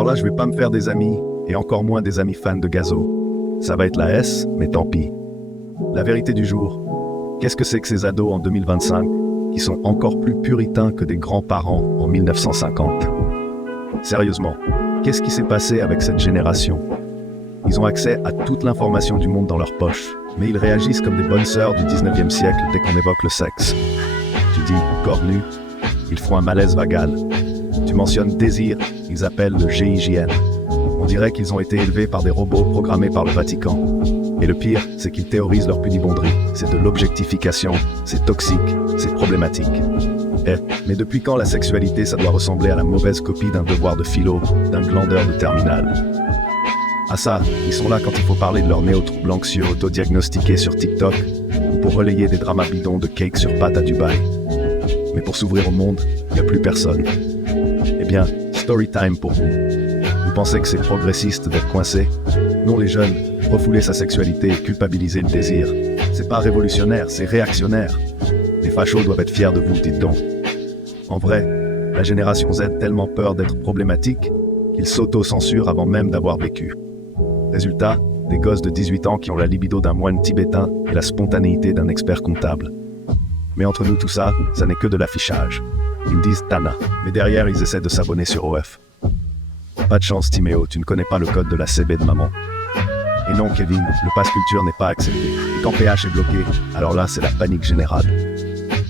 Alors là, je vais pas me faire des amis, et encore moins des amis fans de Gazo. Ça va être la S, mais tant pis. La vérité du jour, qu'est-ce que c'est que ces ados en 2025 qui sont encore plus puritains que des grands-parents en 1950? Sérieusement, qu'est-ce qui s'est passé avec cette génération? Ils ont accès à toute l'information du monde dans leur poche, mais ils réagissent comme des bonnes sœurs du 19e siècle dès qu'on évoque le sexe. Tu dis corps nu, ils font un malaise vagal. Tu mentionnes désir, ils appellent le GIGN. On dirait qu'ils ont été élevés par des robots programmés par le Vatican. Et le pire, c'est qu'ils théorisent leur pudibonderie. C'est de l'objectification, c'est toxique, c'est problématique. Mais depuis quand la sexualité, ça doit ressembler à la mauvaise copie d'un devoir de philo, d'un glandeur de terminale? Ah ça, ils sont là quand il faut parler de leur néo-trouble anxieux autodiagnostiqués sur TikTok, ou pour relayer des dramas bidons de cake sur pâte à Dubaï. Mais pour s'ouvrir au monde, il n'y a plus personne. Eh bien, story time pour vous. Vous pensez que c'est progressiste d'être coincé? Non les jeunes, refouler sa sexualité et culpabiliser le désir. C'est pas révolutionnaire, c'est réactionnaire. Les fachos doivent être fiers de vous, dites donc. En vrai, la génération Z a tellement peur d'être problématique qu'ils s'auto-censurent avant même d'avoir vécu. Résultat, des gosses de 18 ans qui ont la libido d'un moine tibétain et la spontanéité d'un expert comptable. Mais entre nous tout ça, ça n'est que de l'affichage. Ils me disent Tana, mais derrière ils essaient de s'abonner sur OF. Pas de chance Timéo, tu ne connais pas le code de la CB de maman. Et non Kevin, le pass culture n'est pas accepté. Et quand PH est bloqué, alors là c'est la panique générale.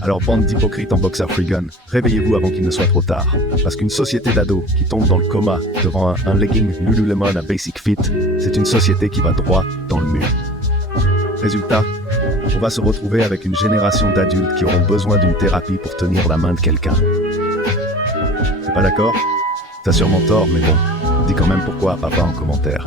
Alors bande d'hypocrites en boxer free gun, réveillez-vous avant qu'il ne soit trop tard. Parce qu'une société d'ados qui tombe dans le coma devant un legging Lululemon à Basic Fit, c'est une société qui va droit dans le mur. Résultat, on va se retrouver avec une génération d'adultes qui auront besoin d'une thérapie pour tenir la main de quelqu'un. T'es pas d'accord? T'as sûrement tort, mais bon, dis quand même pourquoi à papa en commentaire.